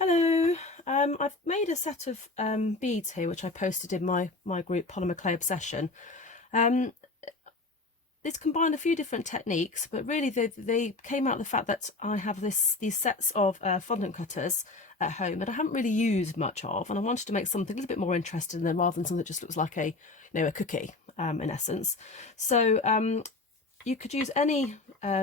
Hello, I've made a set of beads here which I posted in my group Polymer Clay Obsession. Um, this combined a few different techniques, but really they came out of the fact that I have these sets of fondant cutters at home that I haven't really used much of, and I wanted to make something a little bit more interesting than rather than something that just looks like a cookie in essence. So you could use any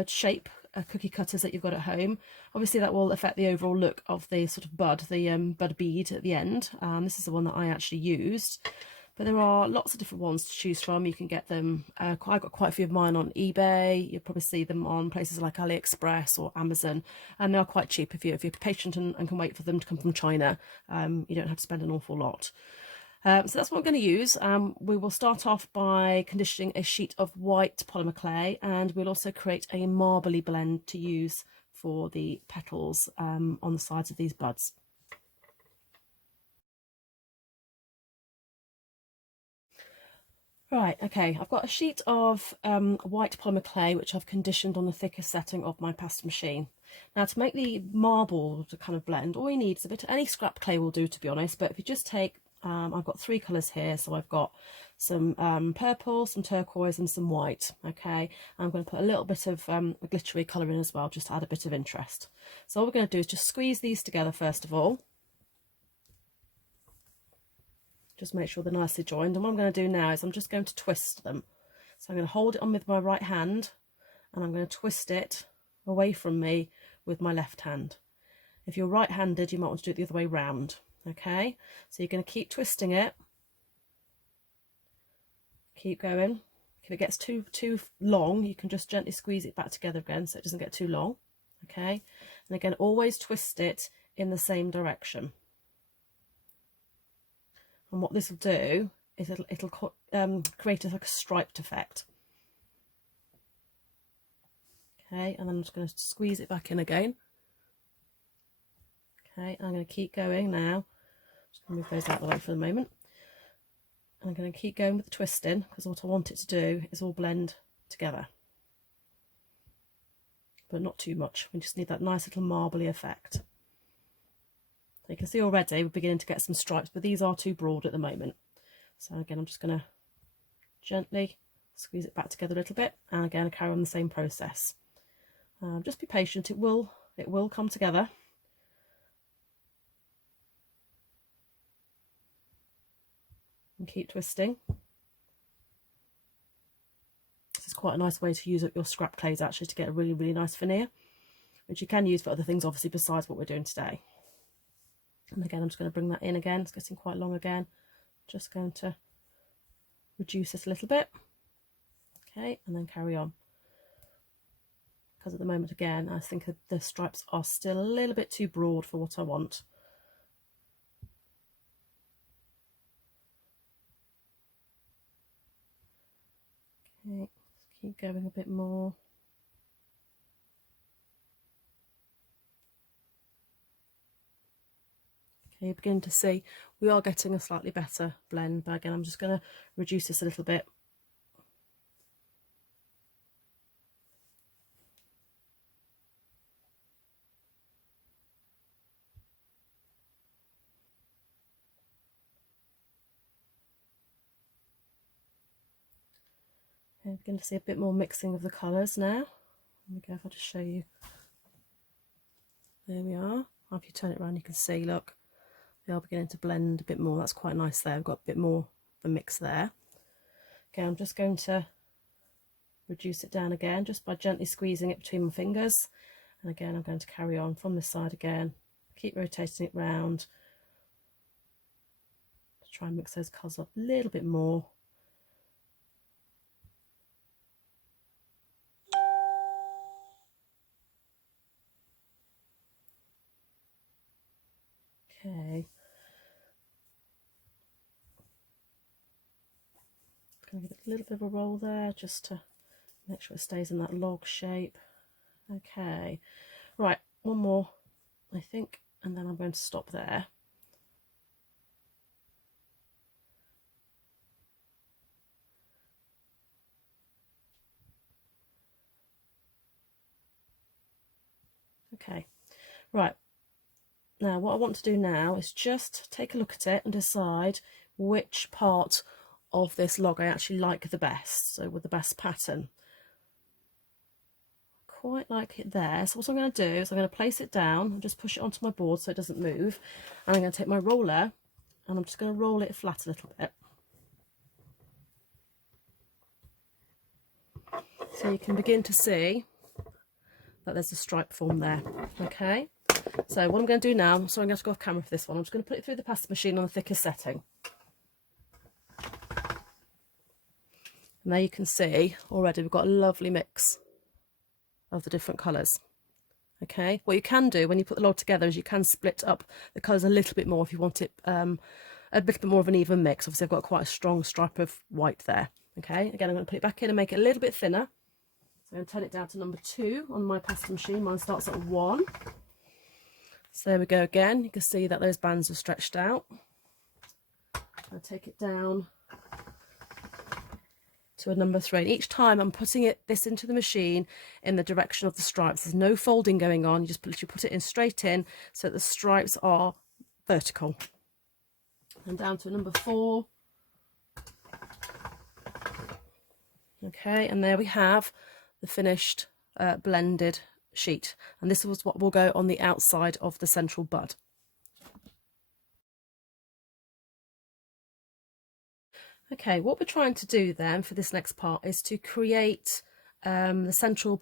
shape cookie cutters that you've got at home. Obviously that will affect the overall look of the sort of bud, the bud bead at the end. This is the one that I actually used, but there are lots of different ones to choose from. You can get them, I got quite a few of mine on eBay. You'll probably see them on places like AliExpress or Amazon, and they are quite cheap if you're patient and can wait for them to come from China. You don't have to spend an awful lot. So that's what I'm going to use. We will start off by conditioning a sheet of white polymer clay, and we'll also create a marbly blend to use for the petals on the sides of these buds. Right, okay, I've got a sheet of white polymer clay which I've conditioned on the thickest setting of my pasta machine. Now, to make the marble to kind of blend, all you need is a bit of any scrap clay will do, to be honest, but if you just take I've got three colours here, so I've got some purple, some turquoise and some white. Okay, I'm going to put a little bit of a glittery colour in as well, just to add a bit of interest. So all we're going to do is just squeeze these together first of all. Just make sure they're nicely joined, and what I'm going to do now is I'm just going to twist them. So I'm going to hold it on with my right hand and I'm going to twist it away from me with my left hand. If you're right-handed, you might want to do it the other way round. Okay, so you're going to keep twisting it, keep going. If it gets too long, you can just gently squeeze it back together again so it doesn't get too long. Okay, and again, always twist it in the same direction. And what this will do is it'll create like a striped effect. Okay, and then I'm just going to squeeze it back in again. Okay, I'm going to keep going now. Just going to move those out of the way for the moment. And I'm going to keep going with the twisting, because what I want it to do is all blend together. But not too much. We just need that nice little marbly effect. So you can see already we're beginning to get some stripes, but these are too broad at the moment. So again, I'm just going to gently squeeze it back together a little bit, and again carry on the same process. Just be patient, it will come together. And keep twisting. This is quite a nice way to use up your scrap clays actually, to get a really nice veneer, which you can use for other things obviously besides what we're doing today. And again, I'm just going to bring that in again. It's getting quite long again. Just going to reduce it a little bit. Okay, and then carry on. Because at the moment, again, I think the stripes are still a little bit too broad for what I want. Okay, let's keep going a bit more. Okay, you're beginning to see we are getting a slightly better blend, but again, I'm just going to reduce this a little bit. Okay, we're going to see a bit more mixing of the colours now. Let me go if I just show you. There we are. If you turn it around, you can see, look, they are beginning to blend a bit more. That's quite nice there. We've got a bit more of a mix there. Okay, I'm just going to reduce it down again just by gently squeezing it between my fingers. And again, I'm going to carry on from this side again. Keep rotating it round to try and mix those colours up a little bit more. Okay. Going to give it a little bit of a roll there just to make sure it stays in that log shape. Okay, right, one more I think, and then I'm going to stop there. Okay, right, Now what I want to do now is just take a look at it and decide which part of this log I actually like the best, so with the best pattern. Quite like it there. So what I'm going to do is I'm going to place it down and just push it onto my board so it doesn't move, and I'm going to take my roller and I'm just going to roll it flat a little bit. So you can begin to see that there's a stripe form there. Okay, so what I'm going to do now, I'm sorry I'm going to have to go off camera for this one, I'm just going to put it through the pasta machine on the thickest setting. And there you can see already we've got a lovely mix of the different colours. Okay, what you can do when you put the log together is you can split up the colours a little bit more if you want it a bit more of an even mix. Obviously I've got quite a strong stripe of white there. Okay, again I'm going to put it back in and make it a little bit thinner. So I'm going to turn it down to number 2 on my pasta machine. Mine starts at 1. So there we go again. You can see that those bands are stretched out. I'll take it down to a number 3. And each time I'm putting this into the machine in the direction of the stripes. There's no folding going on. You just put it in straight in so that the stripes are vertical. And down to a number 4. Okay, and there we have the finished blended sheet, and this was what will go on the outside of the central bud. Okay, what we're trying to do then for this next part is to create the central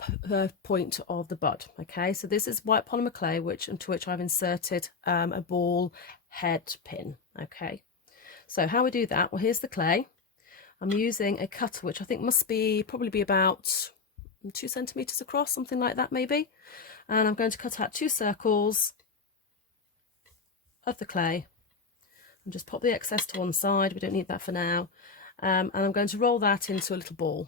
point of the bud. Okay, so this is white polymer clay into which I've inserted a ball head pin. Okay, so how we do that, well, here's the clay. I'm using a cutter which I think must probably be about 2 centimeters across, something like that maybe, and I'm going to cut out 2 circles of the clay and just pop the excess to one side. We don't need that for now, and I'm going to roll that into a little ball.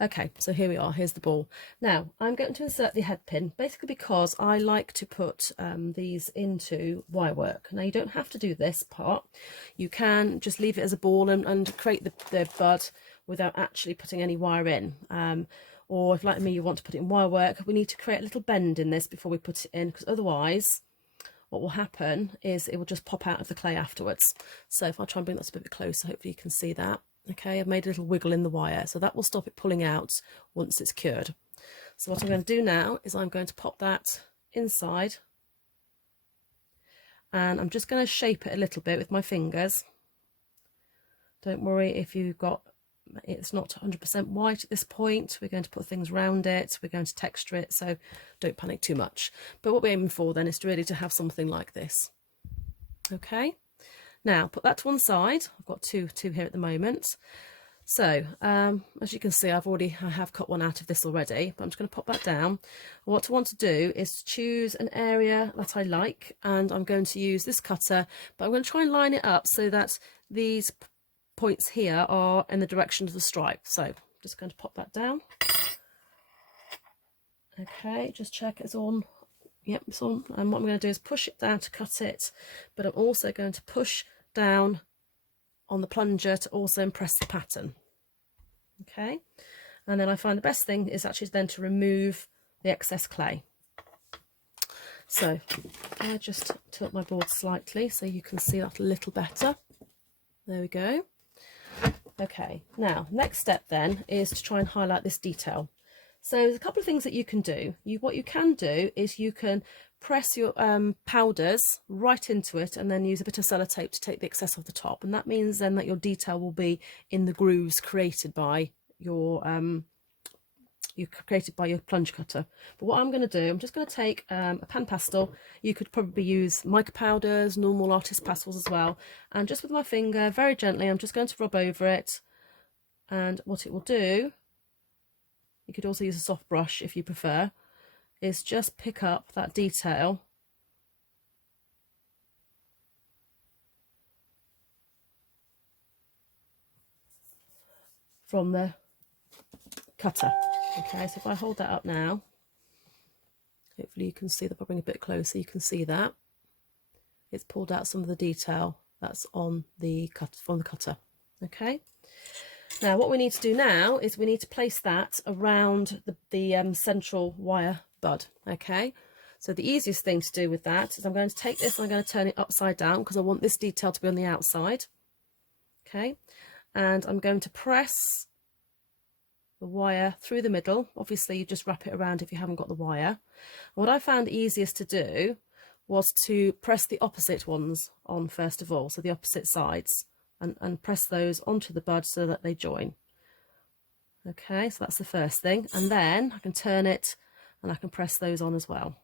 Okay, so here we are, here's the ball. Now I'm going to insert the head pin, basically because I like to put these into wire work. Now you don't have to do this part, you can just leave it as a ball and create the bud without actually putting any wire in. Or if like me you want to put it in wire work, we need to create a little bend in this before we put it in, because otherwise what will happen is it will just pop out of the clay afterwards. So if I try and bring that a bit closer, hopefully you can see that. Okay, I've made a little wiggle in the wire, so that will stop it pulling out once it's cured. So what I'm going to do now is I'm going to pop that inside, and I'm just going to shape it a little bit with my fingers. Don't worry if it's not 100% white at this point. We're going to put things around it, we're going to texture it, so don't panic too much. But what we're aiming for then is to have something like this. Okay. Now put that to one side. I've got two here at the moment. So as you can see, I have cut one out of this already, but I'm just going to pop that down. What I want to do is choose an area that I like, and I'm going to use this cutter, but I'm going to try and line it up so that these points here are in the direction of the stripe. So I'm just going to pop that down. Okay, just check it's on. Yep, it's on. And what I'm going to do is push it down to cut it, but I'm also going to push down on the plunger to also impress the pattern. Okay, and then I find the best thing is actually then to remove the excess clay. So I just tilt my board slightly so you can see that a little better. There we go. Okay, now next step then is to try and highlight this detail. So there's a couple of things that you can do. What you can do is you can press your powders right into it and then use a bit of sellotape to take the excess off the top, and that means then that your detail will be in the grooves created by your plunge cutter. But what I'm going to do, I'm just going to take a pan pastel. You could probably use mica powders, normal artist pastels as well, and just with my finger very gently I'm just going to rub over it, and what it will do, you could also use a soft brush if you prefer, is just pick up that detail from the cutter. Okay, so if I hold that up now, hopefully you can see that. If I bring it a bit closer, you can see that it's pulled out some of the detail that's on the cut from the cutter. Okay, Now what we need to do now is we need to place that around the central wire bud. Okay, so the easiest thing to do with that is I'm going to take this and I'm going to turn it upside down because I want this detail to be on the outside. Okay, and I'm going to press the wire through the middle. Obviously you just wrap it around if you haven't got the wire. What I found easiest to do was to press the opposite ones on first of all, so the opposite sides, and press those onto the bud so that they join. Okay, so that's the first thing, and then I can turn it and I can press those on as well.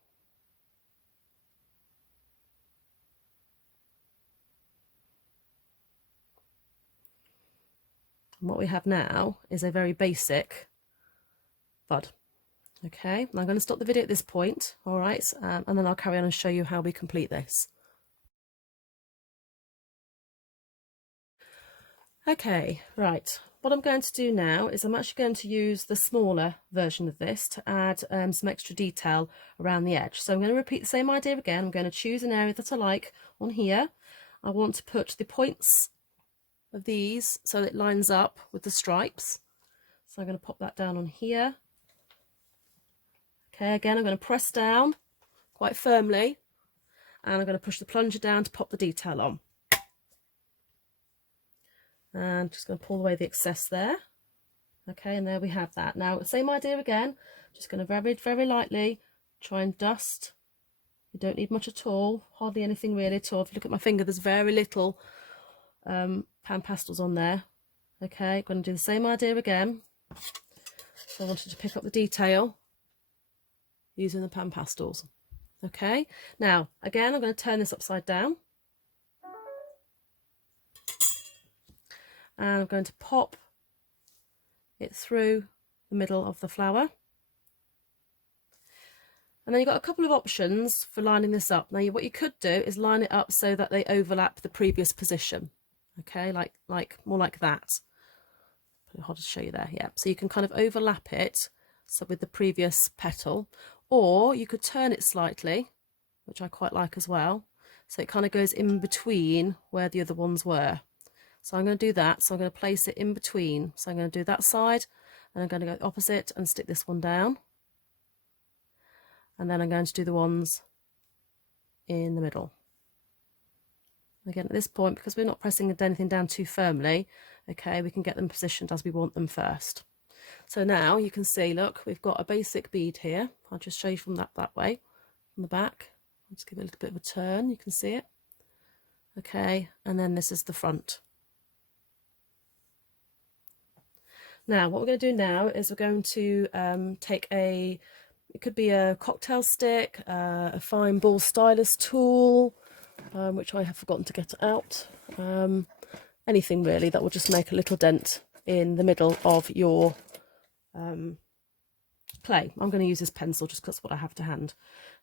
And what we have now is a very basic bud. Okay, I'm going to stop the video at this point, all right, and then I'll carry on and show you how we complete this. Okay, right, what I'm going to do now is I'm actually going to use the smaller version of this to add some extra detail around the edge. So I'm going to repeat the same idea again. I'm going to choose an area that I like on here. I want to put the points of these so it lines up with the stripes. So I'm going to pop that down on here. Okay, again, I'm going to press down quite firmly and I'm going to push the plunger down to pop the detail on. And just going to pull away the excess there. Okay, and there we have that. Now, same idea again, just going to very, very lightly try and dust. You don't need much at all, hardly anything really at all. If you look at my finger, there's very little pan pastels on there. Okay, I'm going to do the same idea again. So I wanted to pick up the detail using the pan pastels. Okay, now again I'm going to turn this upside down and I'm going to pop it through the middle of the flower. And then you've got a couple of options for lining this up. Now what you could do is line it up so that they overlap the previous position. Okay, like more like that. I'll just show you there. Yeah, so you can kind of overlap it so with the previous petal, or you could turn it slightly, which I quite like as well, so it kind of goes in between where the other ones were. So I'm going to do that. So I'm going to place it in between. So I'm going to do that side and I'm going to go opposite and stick this one down, and then I'm going to do the ones in the middle. Again, at this point, because we're not pressing anything down too firmly, okay, we can get them positioned as we want them first. So now you can see, look, we've got a basic bead here. I'll just show you from that way, from the back. I'll just give it a little bit of a turn, you can see it. Okay, and then this is the front. Now, what we're going to do now is we're going to take it could be a cocktail stick, a fine ball stylus tool, which I have forgotten to get out. Anything really that will just make a little dent in the middle of your clay. I'm going to use this pencil just because that's what I have to hand.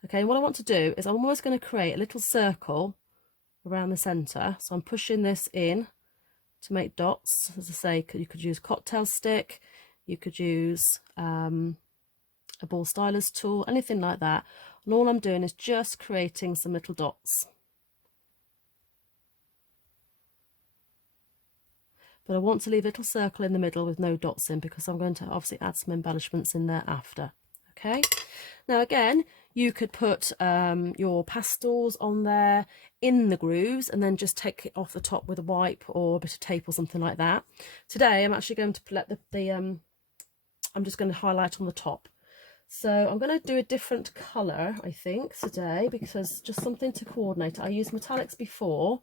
Okay, and what I want to do is I'm almost going to create a little circle around the centre. So I'm pushing this in to make dots. As I say, you could use cocktail stick, you could use a ball stylus tool, anything like that. And all I'm doing is just creating some little dots. But I want to leave a little circle in the middle with no dots in, because I'm going to obviously add some embellishments in there after. Okay, now again, you could put your pastels on there in the grooves and then just take it off the top with a wipe or a bit of tape or something like that. Today I'm actually going to let I'm just going to highlight on the top. So I'm going to do a different colour, I think, today, because just something to coordinate. I used metallics before,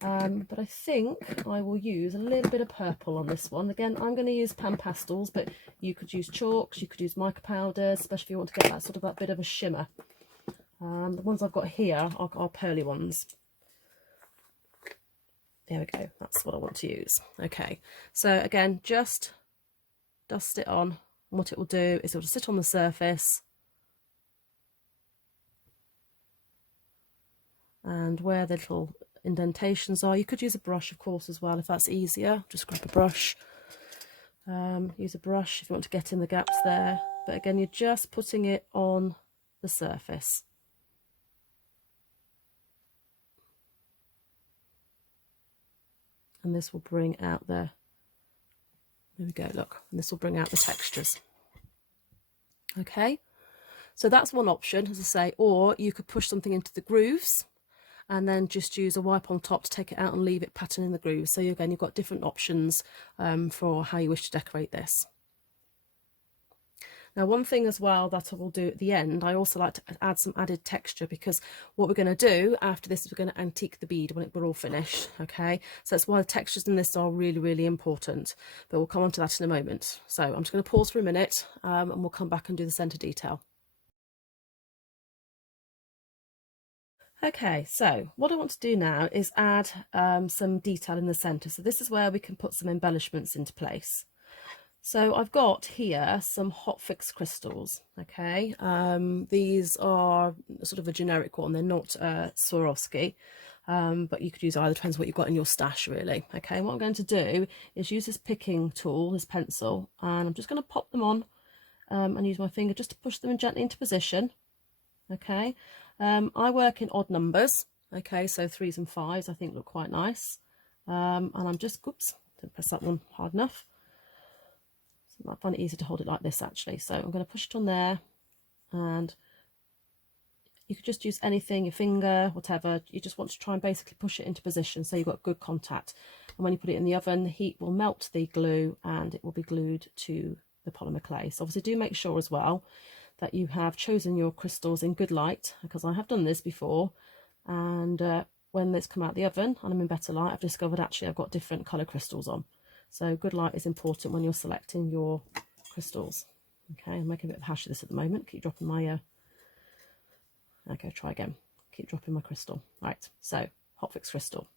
but I think I will use a little bit of purple on this one. Again, I'm going to use pan pastels, but you could use chalks, you could use mica powders, especially if you want to get that bit of a shimmer. The ones I've got here are pearly ones. There we go, that's what I want to use. Okay, so again, just dust it on. And what it will do is it will sit on the surface, and where the little indentations are, you could use a brush of course as well if that's easier. Just grab a brush, use a brush if you want to get in the gaps there, but again you're just putting it on the surface. And this will bring out the There we go, look, and this will bring out the textures. Okay, so that's one option, as I say, or you could push something into the grooves and then just use a wipe on top to take it out and leave it pattern in the grooves. So again, you've got different options for how you wish to decorate this. Now, one thing as well that I will do at the end, I also like to add some added texture, because what we're going to do after this is we're going to antique the bead when we're all finished. Okay, so that's why the textures in this are really, really important, but we'll come on to that in a moment. So I'm just going to pause for a minute and we'll come back and do the centre detail. Okay, so what I want to do now is add some detail in the centre. So this is where we can put some embellishments into place. So I've got here some hot fix crystals. Okay, these are sort of a generic one. They're not Swarovski, but you could use either, depends what you've got in your stash really. Okay, and what I'm going to do is use this picking tool, this pencil, and I'm just going to pop them on and use my finger just to push them gently into position. Okay, I work in odd numbers. Okay, so 3s and 5s I think look quite nice, and I'm just, oops, didn't press that one hard enough. I might find it easier to hold it like this actually. So I'm going to push it on there, and you could just use anything, your finger, whatever. You just want to try and basically push it into position so you've got good contact. And when you put it in the oven, the heat will melt the glue and it will be glued to the polymer clay. So obviously do make sure as well that you have chosen your crystals in good light, because I have done this before, and when it's come out the oven and I'm in better light, I've discovered actually I've got different colour crystals on. So good light is important when you're selecting your crystals. Okay, I'm making a bit of a hash of this at the moment. Keep dropping my okay, try again. Keep dropping my crystal. Right, so hot fix crystal.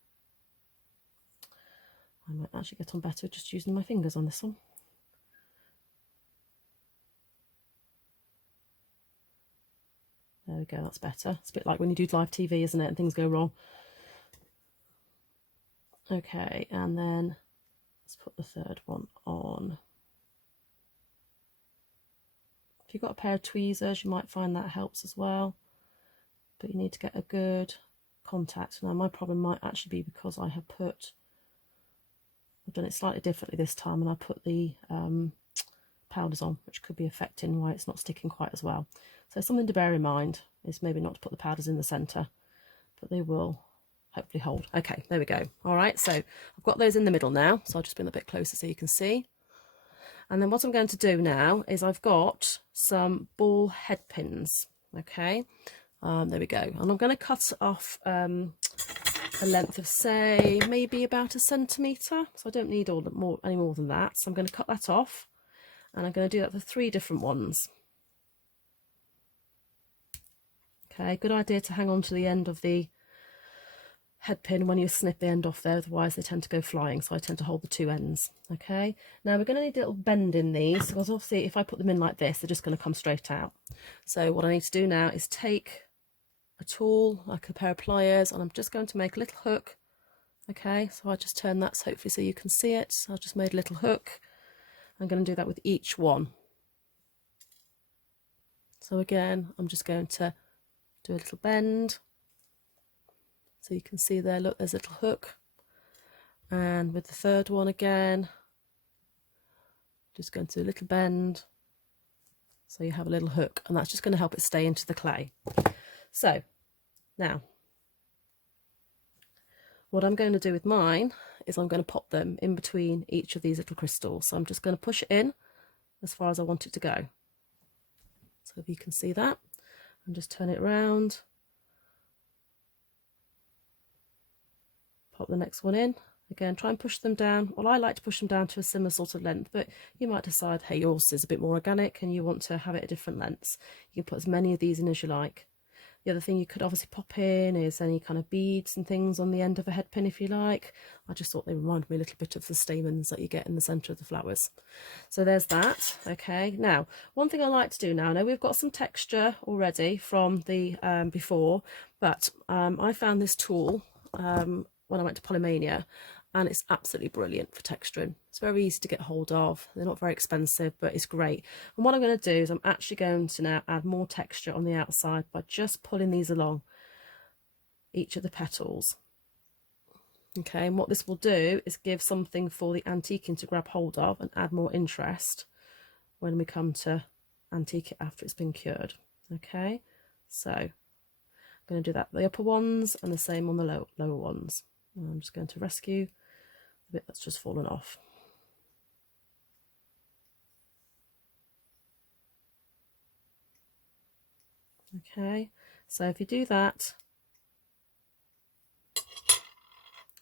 I might actually get on better just using my fingers on this one. There we go, that's better. It's a bit like when you do live TV, isn't it, and things go wrong. Okay, and then let's put the third one on. If you've got a pair of tweezers, you might find that helps as well, but you need to get a good contact. Now my problem might actually be because I've done it slightly differently this time, and I put the powders on, which could be affecting why it's not sticking quite as well. So something to bear in mind is maybe not to put the powders in the centre, but they will hopefully hold. Okay, there we go. All right, so I've got those in the middle now, so I'll just bring a bit closer so you can see. And then what I'm going to do now is I've got some ball head pins. Okay, there we go. And I'm going to cut off a length of, say, maybe about 1 centimetre. So I don't need any more than that. So I'm going to cut that off, and I'm going to do that for 3 different ones. Okay, good idea to hang on to the end of the head pin when you snip the end off there, otherwise they tend to go flying, so I tend to hold the 2 ends. Okay, now we're going to need a little bend in these, because obviously if I put them in like this, they're just going to come straight out. So what I need to do now is take a tool, like a pair of pliers, and I'm just going to make a little hook. Okay, so I just turn that hopefully so you can see it. So I just made a little hook. I'm going to do that with each one. So again, I'm just going to do a little bend. So you can see there, look, there's a little hook. And with the third one again, just going to do a little bend. So you have a little hook, and that's just going to help it stay into the clay. So now, what I'm going to do with mine is I'm going to pop them in between each of these little crystals. So I'm just going to push it in as far as I want it to go. So if you can see that, and just turn it around. Pop the next one in. Again, try and push them down. Well, I like to push them down to a similar sort of length, but you might decide, hey, yours is a bit more organic and you want to have it at different lengths. You can put as many of these in as you like. The other thing you could obviously pop in is any kind of beads and things on the end of a head pin if you like. I just thought they remind me a little bit of the stamens that you get in the centre of the flowers. So there's that. Okay, now one thing I like to do now, I know we've got some texture already from the before, but I found this tool when I went to Polymania, and it's absolutely brilliant for texturing. It's very easy to get hold of. They're not very expensive, but it's great. And what I'm going to do is I'm actually going to now add more texture on the outside by just pulling these along each of the petals. Okay, and what this will do is give something for the antiquing to grab hold of and add more interest when we come to antique it after it's been cured. Okay, so I'm going to do that the upper ones and the same on the lower ones. I'm just going to rescue the bit that's just fallen off. Okay, so if you do that,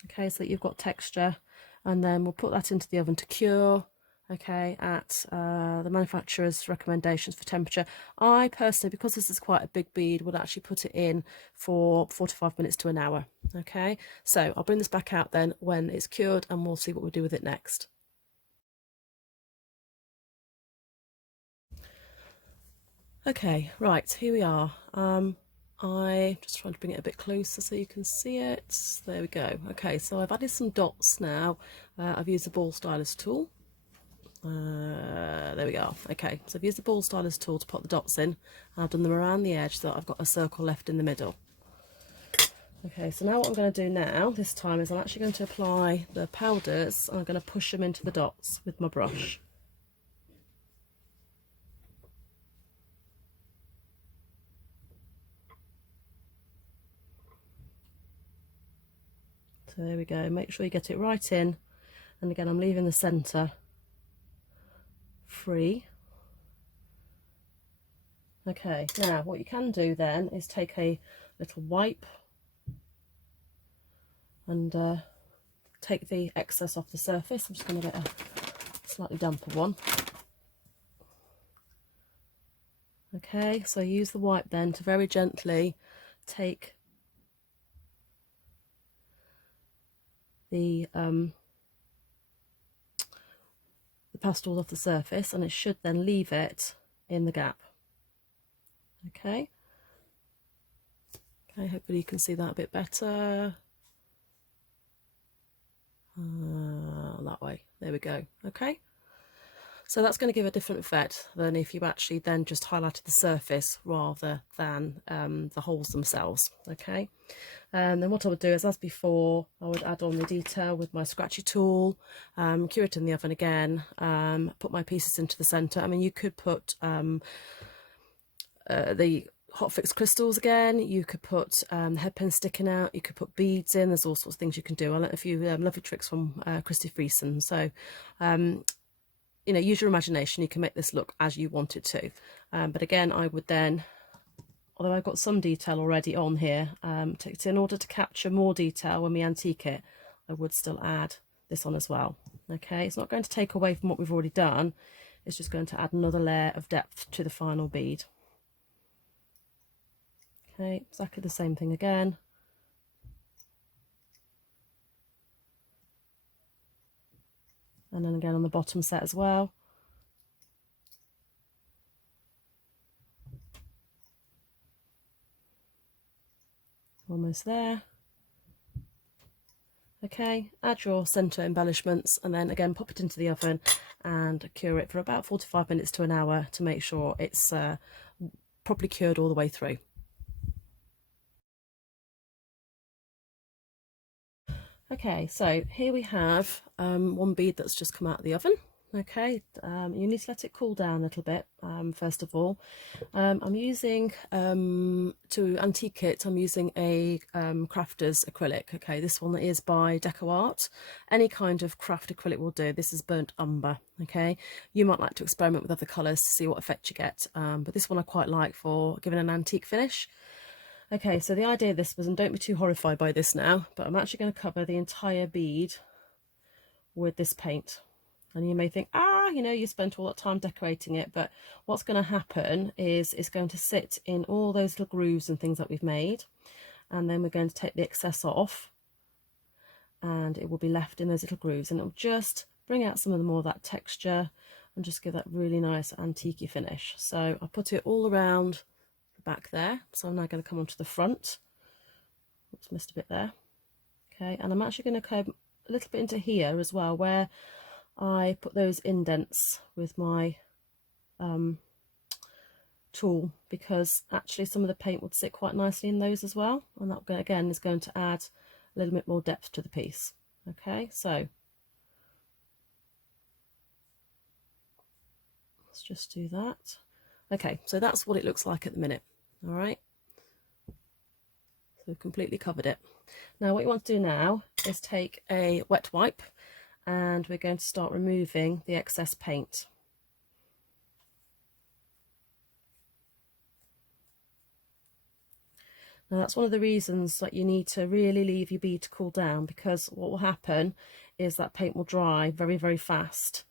okay, so that you've got texture, and then we'll put that into the oven to cure, okay, at the manufacturer's recommendations for temperature. I personally, because this is quite a big bead, would actually put it in for 45 minutes to an hour. Okay, so I'll bring this back out then when it's cured, and we'll see what we do with it next. Okay, right, here we are. I just trying to bring it a bit closer so you can see it. There we go. Okay, so I've added some dots now. I've used the ball stylus tool. There we go. Okay, so I've used the ball stylus tool to put the dots in. I've done them around the edge so that I've got a circle left in the middle. Okay, so now what I'm going to do now, this time, is I'm actually going to apply the powders. I'm going to push them into the dots with my brush. So there we go, make sure you get it right in, and again I'm leaving the centre free. Okay, now what you can do then is take a little wipe and take the excess off the surface. I'm just going to get a slightly damper one. Okay, so use the wipe then to very gently take the pastels off the surface, and it should then leave it in the gap. Okay, hopefully you can see that a bit better. That way, there we go. Okay, so that's going to give a different effect than if you actually then just highlighted the surface rather than the holes themselves. Okay, and then what I would do is, as before, I would add on the detail with my scratchy tool, cure it in the oven again, put my pieces into the centre. I mean, you could put the hot fix crystals again, you could put headpins sticking out, you could put beads in. There's all sorts of things you can do. I learned a few lovely tricks from Christy Friesen. So you know, use your imagination. You can make this look as you want it to, but again, I would then, although I've got some detail already on here, in order to capture more detail when we antique it, I would still add this on as well. Okay, it's not going to take away from what we've already done, it's just going to add another layer of depth to the final bead. Okay, exactly the same thing again. And then again on the bottom set as well. Almost there. Okay, add your centre embellishments, and then again pop it into the oven and cure it for about 45 minutes to an hour to make sure it's properly cured all the way through. Okay, so here we have one bead that's just come out of the oven. Okay, you need to let it cool down a little bit first of all. I'm using, to antique it, I'm using a crafter's acrylic. Okay, this one is by Deco Art. Any kind of craft acrylic will do. This is burnt umber. Okay, you might like to experiment with other colours to see what effect you get, but this one I quite like for giving an antique finish. Okay, so the idea of this was, and don't be too horrified by this now, but I'm actually going to cover the entire bead with this paint. And you may think, you know, you spent all that time decorating it, but what's going to happen is it's going to sit in all those little grooves and things that we've made, and then we're going to take the excess off, and it will be left in those little grooves, and it'll just bring out some of the more of that texture and just give that really nice antique finish. So I put it all around back there, so I'm now going to come onto the front. Oops, missed a bit there. Okay, and I'm actually going to come a little bit into here as well, where I put those indents with my tool, because actually some of the paint would sit quite nicely in those as well, and that again is going to add little bit more depth to the piece. Okay, so let's just do that. Okay, so that's what it looks like at the minute. All right, so we've completely covered it. Now what you want to do now is take a wet wipe, and we're going to start removing the excess paint. Now that's one of the reasons that you need to really leave your bead to cool down, because what will happen is that paint will dry very, very fast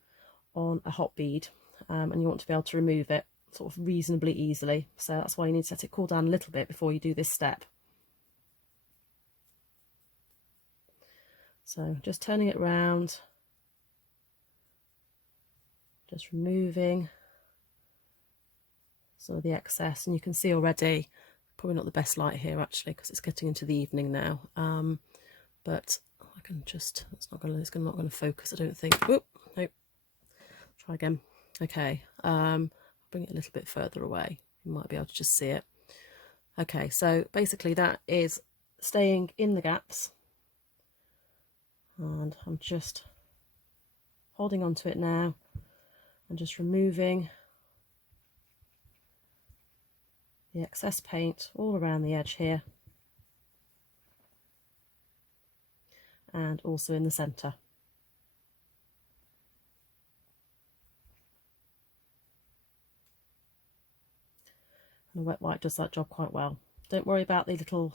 on a hot bead, and you want to be able to remove it sort of reasonably easily. So that's why you need to let it cool down a little bit before you do this step. So just turning it round, just removing some of the excess, and you can see already, probably not the best light here actually because it's getting into the evening now, but I can just, it's not going to focus, I don't think. Whoop, nope. Try again. Okay, bring it a little bit further away, you might be able to just see it. Okay, so basically that is staying in the gaps, and I'm just holding on to it now and just removing the excess paint all around the edge here, and also in the centre. And the wet wipe does that job quite well. Don't worry about the little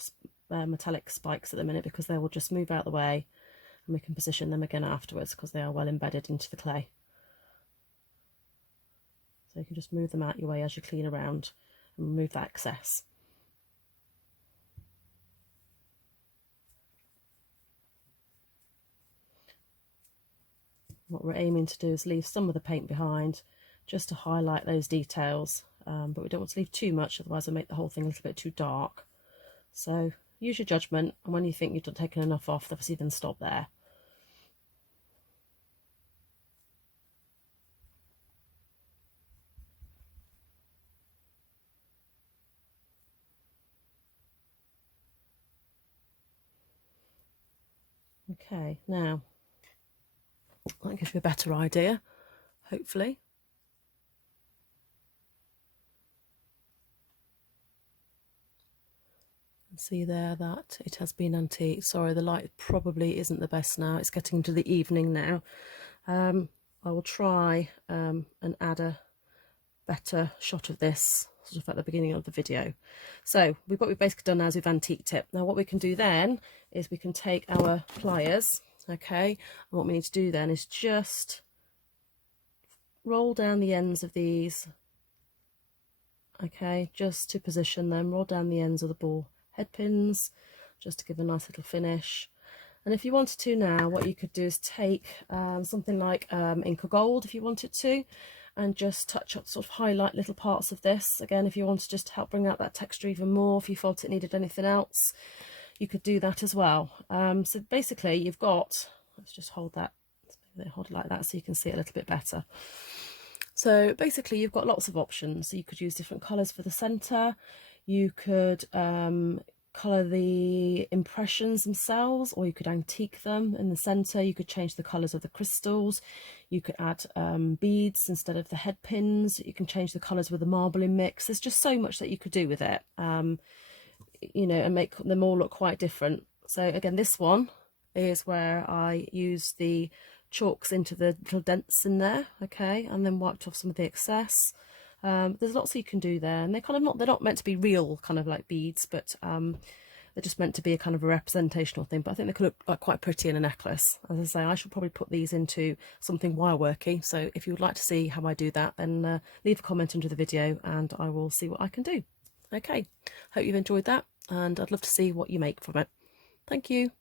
metallic spikes at the minute, because they will just move out of the way and we can position them again afterwards because they are well embedded into the clay. So you can just move them out your way as you clean around and remove that excess. What we're aiming to do is leave some of the paint behind just to highlight those details, but we don't want to leave too much, otherwise it'll make the whole thing a little bit too dark. So use your judgment, and when you think you've taken enough off, obviously then stop there. Okay, now that gives you a better idea, hopefully. See there that it has been antique. Sorry, the light probably isn't the best now, it's getting into the evening now. I will try and add a better shot of this sort of at the beginning of the video. So what we've basically done now is we've antiqued it. Now what we can do then is we can take our pliers, okay, and what we need to do then is just roll down the ends of these, okay, just to position them, roll down the ends of the ball head pins just to give a nice little finish. And if you wanted to now, what you could do is take something like Inca Gold, if you wanted to, and just touch up, sort of highlight little parts of this. Again, if you want to just help bring out that texture even more, if you felt it needed anything else, you could do that as well. So basically you've got, let's just hold that, hold it like that so you can see it a little bit better. So basically you've got lots of options. So you could use different colours for the centre, you could colour the impressions themselves, or you could antique them in the centre. You could change the colours of the crystals, you could add beads instead of the head pins, you can change the colours with the marbling mix. There's just so much that you could do with it, you know, and make them all look quite different. So again, this one is where I use the chalks into the little dents in there, okay, and then wiped off some of the excess. There's lots you can do there, and they're not meant to be real kind of like beads, but they're just meant to be a kind of a representational thing. But I think they could look like quite pretty in a necklace. As I say, I should probably put these into something wire worky. So if you would like to see how I do that, then leave a comment under the video and I will see what I can do. Okay, hope you've enjoyed that, and I'd love to see what you make from it. Thank you.